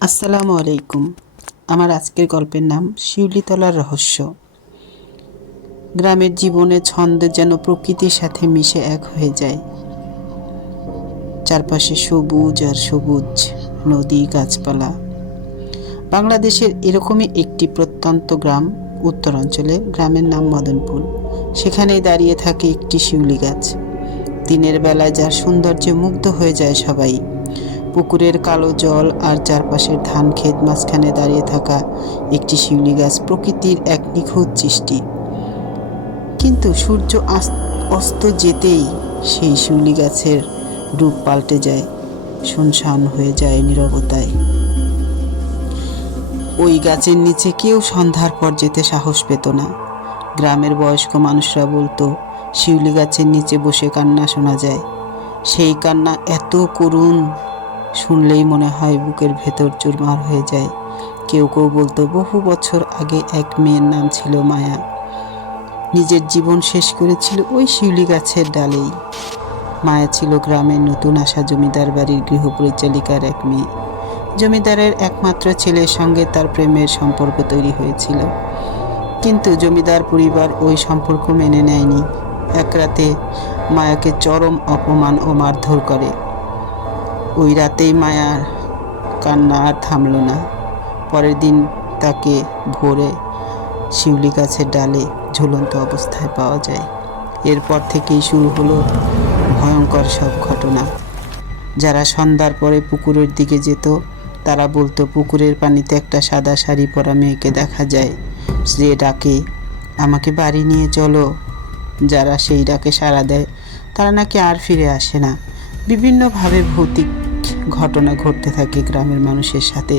আসসালামু আলাইকুম। আমার আজকের গল্পের নাম শিউলিতলার রহস্য। গ্রামের জীবনে ছন্দে যেন প্রকৃতির সাথে মিশে এক হয়ে যায়। চারপাশে সবুজ আর সবুজ, নদী, গাছপালা। বাংলাদেশের এরকমই একটি প্রত্যন্ত গ্রাম, উত্তরাঞ্চলে। গ্রামের নাম মদনপুর। সেখানেই দাঁড়িয়ে থাকে একটি শিউলি গাছ। দিনের বেলায় যার সৌন্দর্যে মুগ্ধ হয়ে যায় সবাই। পুকুরের কালো জল আর চারপাশের ধান ক্ষেত, মাঝখানে দাঁড়িয়ে থাকা একটি শিউলি গাছ প্রকৃতির এক নিখুঁত সৃষ্টি। কিন্তু সূর্য অস্ত যেতেই সেই শিউলি গাছের রূপ পাল্টে যায়, শুনশান হয়ে যায় নীরবতায়। ওই গাছের নিচে কেউ সন্ধ্যার পর যেতে সাহস পেত না। গ্রামের বয়স্ক মানুষরা বলতো, শিউলি গাছের নিচে বসে কান্না শোনা যায়। সেই কান্না এত করুণ, শুনলেই মনে হয় বুকের ভেতর চুরমার হয়ে যায়। কেউ কেউ বলতো, বহু বছর আগে এক মেয়ের নাম ছিল মায়া, নিজের জীবন শেষ করেছিল ওই শিউলি গাছের ডালেই। মায়া ছিল গ্রামের নতুন আসা জমিদার বাড়ির গৃহপরিচালিকার এক মেয়ে। জমিদারের একমাত্র ছেলের সঙ্গে তার প্রেমের সম্পর্ক তৈরি হয়েছিল, কিন্তু জমিদার পরিবার ওই সম্পর্ক মেনে নেয়নি। এক রাতে মায়াকে চরম অপমান ও মারধর করে। ওই রাতেই মায়ার কান্না আর থামল না। পরের দিন তাকে ভোরে শিউলি গাছের ডালে ঝুলন্ত অবস্থায় পাওয়া যায়। এরপর থেকেই শুরু হলো ভয়ঙ্কর সব ঘটনা। যারা সন্ধ্যার পরে পুকুরের দিকে যেত, তারা বলতো, পুকুরের পানিতে একটা সাদা শাড়ি পরা মেয়েকে দেখা যায়, যে ডাকে, আমাকে বাড়ি নিয়ে চলো। যারা সেই ডাকে সাড়া দেয় তারা নাকি আর ফিরে আসে না। বিভিন্নভাবে ভৌতিক ঘটনা ঘটতে থাকে গ্রামের মানুষের সাথে।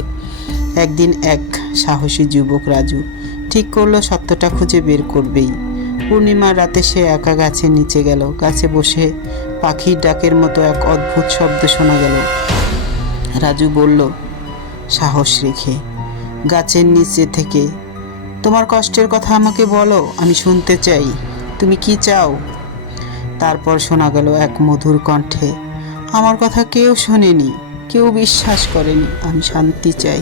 একদিন এক সাহসী যুবক রাজু ঠিক করলো সত্যটা খুঁজে বের করবেই। পূর্ণিমার রাতে সে একা গাছের নিচে গেল। গাছে বসে পাখির ডাকের মতো এক অদ্ভুত শব্দ শোনা গেল। রাজু বলল, সাহস রেখে, গাছের নিচে থেকে, তোমার কষ্টের কথা আমাকে বলো, আমি শুনতে চাই। তুমি কি চাও? তারপর শোনা গেল এক মধুর কণ্ঠে, আমার কথা কেউ শোনেনি, কেউ বিশ্বাস করেনি, আমি শান্তি চাই।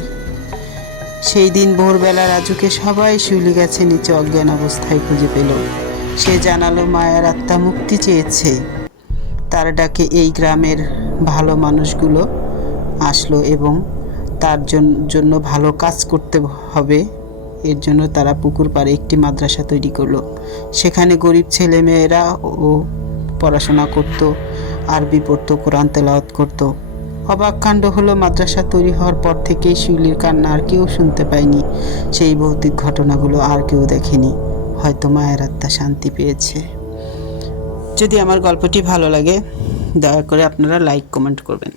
সেই দিন ভোরবেলা রাজুকে সবাই শিউলি গাছের নিচে অজ্ঞান অবস্থায় খুঁজে পেল। সে জানালো মায়ার আত্মা মুক্তি চেয়েছে। তার ডাকে এই গ্রামের ভালো মানুষগুলো আসলো এবং তার জন্য ভালো কাজ করতে হবে। এর জন্য তারা পুকুর পাড়ে একটি মাদ্রাসা তৈরি করলো। সেখানে গরিব ছেলে মেয়েরা ও পড়াশোনা করত, আরবি পড়তো, কোরআন তেলাওয়াত করত। অবাক কাণ্ড হলো, মাদ্রাসা তৈরি হওয়ার পর থেকেই শিউলির কান্না আর কেউ শুনতে পায়নি। সেই ভৌতিক ঘটনাগুলো আর কেউ দেখেনি। হয়তো মায়ের আত্মা শান্তি পেয়েছে। যদি আমার গল্পটি ভালো লাগে, দয়া করে আপনারা লাইক কমেন্ট করবেন।